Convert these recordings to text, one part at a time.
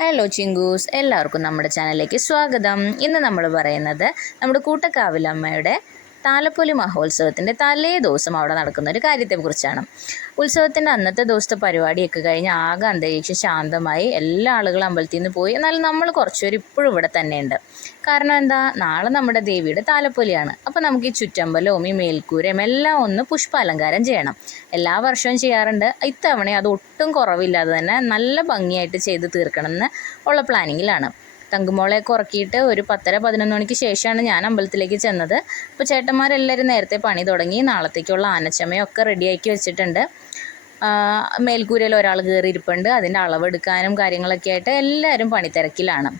Hello ചിങ്കൂസ്, എല്ലാവർക്കും നമ്മുടെ ചാനലിലേക്ക് സ്വാഗതം. ഇന്ന് നമ്മൾ പറയുന്നത് നമ്മുടെ കൂട്ടക്കാവിലമ്മയുടെ താലപ്പൊലി മഹോത്സവത്തിൻ്റെ തലേ ദിവസം അവിടെ നടക്കുന്ന ഒരു കാര്യത്തെക്കുറിച്ചാണ്. ഉത്സവത്തിൻ്റെ അന്നത്തെ ദിവസത്തെ പരിപാടിയൊക്കെ കഴിഞ്ഞ് ആകെ അന്തരീക്ഷം ശാന്തമായി എല്ലാ ആളുകളും അമ്പലത്തിൽ നിന്ന് പോയി. എന്നാലും നമ്മൾ കുറച്ചുപേർ ഇപ്പോഴും ഇവിടെ തന്നെയുണ്ട്. കാരണം എന്താ, നാളെ നമ്മുടെ ദേവിയുടെ താലപ്പൊലിയാണ്. അപ്പോൾ നമുക്ക് ഈ ചുറ്റമ്പലവും ഈ മേൽക്കൂരയും എല്ലാം ഒന്ന് പുഷ്പാലങ്കാരം ചെയ്യണം. എല്ലാ വർഷവും ചെയ്യാറുണ്ട്. ഇത്തവണ അത് ഒട്ടും കുറവില്ലാതെ തന്നെ നല്ല ഭംഗിയായിട്ട് ചെയ്ത് തീർക്കണമെന്ന് ഉള്ള പ്ലാനിങ്ങിലാണ്. തങ്കുമോളെയൊക്കെ ഉറക്കിയിട്ട് ഒരു 10-11 മണിക്ക് ശേഷമാണ് ഞാൻ അമ്പലത്തിലേക്ക് ചെന്നത്. അപ്പോൾ ചേട്ടന്മാരെല്ലാവരും നേരത്തെ പണി തുടങ്ങി. നാളത്തേക്കുള്ള ആനച്ചമയൊക്കെ റെഡിയാക്കി വെച്ചിട്ടുണ്ട്. മേൽക്കൂരയിൽ ഒരാൾ കയറിയിരിപ്പുണ്ട്. അതിൻ്റെ അളവെടുക്കാനും കാര്യങ്ങളൊക്കെ ആയിട്ട് എല്ലാവരും പണിത്തിരക്കിലാണ്.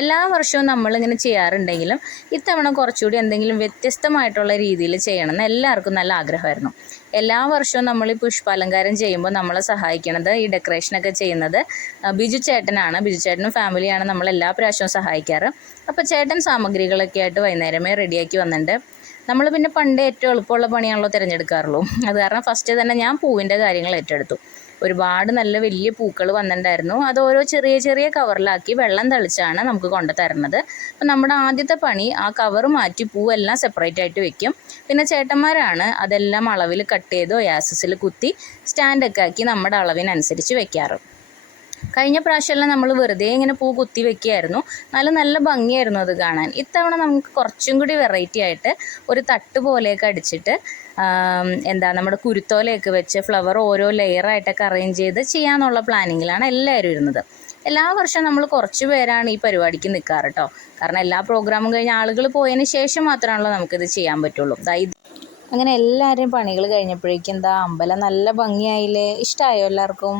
എല്ലാ വർഷവും നമ്മളിങ്ങനെ ചെയ്യാറുണ്ടെങ്കിലും ഇത്തവണ കുറച്ചുകൂടി എന്തെങ്കിലും വ്യത്യസ്തമായിട്ടുള്ള രീതിയിൽ ചെയ്യണമെന്ന് എല്ലാവർക്കും നല്ല ആഗ്രഹമായിരുന്നു. എല്ലാ വർഷവും നമ്മൾ ഈ പുഷ്പാലങ്കാരം ചെയ്യുമ്പോൾ നമ്മളെ സഹായിക്കുന്നത്, ഈ ഡെക്കറേഷനൊക്കെ ചെയ്യുന്നത് ബിജു ചേട്ടനാണ്. ബിജു ചേട്ടനും ഫാമിലിയാണ് നമ്മൾ എല്ലാ പ്രാവശ്യവും സഹായിക്കാറ്. അപ്പോൾ ചേട്ടൻ സാമഗ്രികളൊക്കെ ആയിട്ട് വൈകുന്നേരമേ റെഡിയാക്കി വന്നിട്ടുണ്ട്. നമ്മൾ പിന്നെ പണ്ട് ഏറ്റവും എളുപ്പമുള്ള പണിയാണല്ലോ തിരഞ്ഞെടുക്കാറുള്ളൂ. അത് കാരണം ഫസ്റ്റ് തന്നെ ഞാൻ പൂവിൻ്റെ കാര്യങ്ങൾ ഏറ്റെടുത്തു. ഒരുപാട് നല്ല വലിയ പൂക്കൾ വന്നിട്ടുണ്ടായിരുന്നു. അത് ഓരോ ചെറിയ ചെറിയ കവറിലാക്കി വെള്ളം തളിച്ചാണ് നമുക്ക് കൊണ്ടു തരുന്നത്. അപ്പം നമ്മുടെ ആദ്യത്തെ പണി ആ കവർ മാറ്റി പൂവെല്ലാം സെപ്പറേറ്റ് ആയിട്ട് വെക്കും. പിന്നെ ചേട്ടന്മാരാണ് അതെല്ലാം അളവിൽ കട്ട് ചെയ്ത് ഒയാസിസിൽ കുത്തി സ്റ്റാൻഡൊക്കെ ആക്കി നമ്മുടെ അളവിനനുസരിച്ച് വെക്കാറ്. കഴിഞ്ഞ പ്രാവശ്യമെല്ലാം നമ്മൾ വെറുതെ ഇങ്ങനെ പൂ കുത്തി വെക്കുകയായിരുന്നു. നല്ല ഭംഗിയായിരുന്നു അത് കാണാൻ. ഇത്തവണ നമുക്ക് കുറച്ചും കൂടി വെറൈറ്റി ആയിട്ട് ഒരു തട്ട് പോലെയൊക്കെ അടിച്ചിട്ട് നമ്മുടെ കുരുത്തോലയൊക്കെ വെച്ച് ഫ്ലവർ ഓരോ ലെയറായിട്ടൊക്കെ അറേഞ്ച് ചെയ്ത് ചെയ്യാമെന്നുള്ള പ്ലാനിങ്ങിലാണ് എല്ലാവരും ഇരുന്നത്. എല്ലാ വർഷവും നമ്മൾ കുറച്ച് പേരാണ് ഈ പരിപാടിക്ക് നിൽക്കാറ് കേട്ടോ. കാരണം എല്ലാ പ്രോഗ്രാമും കഴിഞ്ഞ് ആളുകൾ പോയതിന് ശേഷം മാത്രമാണല്ലോ നമുക്കിത് ചെയ്യാൻ പറ്റുള്ളൂ. അങ്ങനെ എല്ലാവരും പണികൾ കഴിഞ്ഞപ്പോഴേക്കും അമ്പലം നല്ല ഭംഗിയായില്ലേ? ഇഷ്ടമായോ എല്ലാവർക്കും?